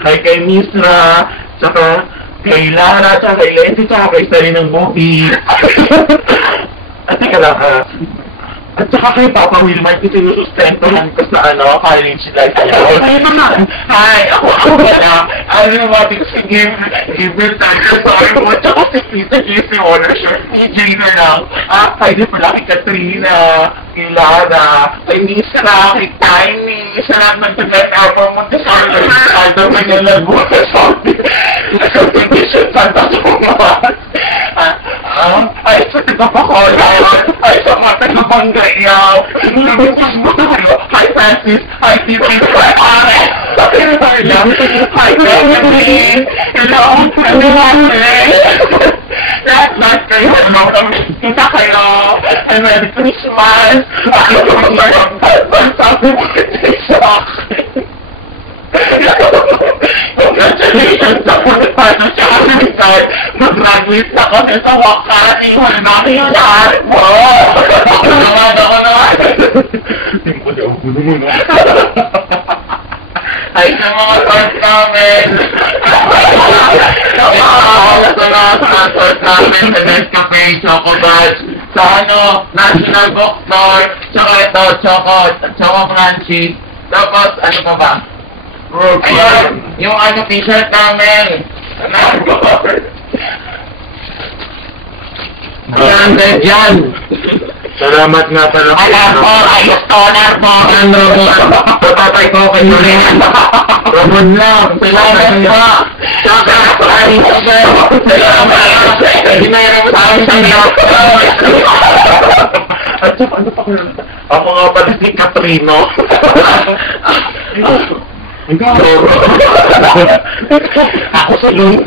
Hi kay Misra, tsaka kay Lara, tsaka kay Leslie, tsaka kay Sally ng Bobby. At teka lang, at saka kay Papa Wilmar, kasi sinusustentohan ko sa college life niya. Ay, naman. Hi, ako pala. Ano naman, kasi give time. Sorry po, tsaka si Peter Casey Honor, sure, PJ na lang. Hi din pala kay Katrina, kay Lara, kay Misra, kay Tiny, sa lahat ng taga-album mo, sorry, album na nalago sa Shopee. Sa condition, Santa Tomas. Ay, sa taga-Pakola. Ay, sa mga taga-Banggayaw. Hi, Francis. Hi, Tito. Hi, Are. Hi, Benjamin. Hello. Lahat kayo. Kita kayo. Ay, Merry Christmas. Ay, sabi mo sa akin. Congratulations sa pagpapano sa kanisan. Mag-graduate na kami sa wakas. Iwan namin yung lahat mo. Ako naman. Ay, sa mga source namin. Sa mga source namin sa Nescafe, Choco Badge, sa National Bookstore, tsaka ito, Choco Crunchy. Tapos, ano pa ba? Ayun, yung t-shirt namin. Yan. Salamat nga pala. Alam ko, ayos toner po. Ano mo? Patay ko kayo rin. Ramon lang. Salamat po. Salamat. Hindi na yung sabi sa inyo. At saka ano pa ko lang? Ako nga pala si Catrino. Ikaw. Ako sa lunch.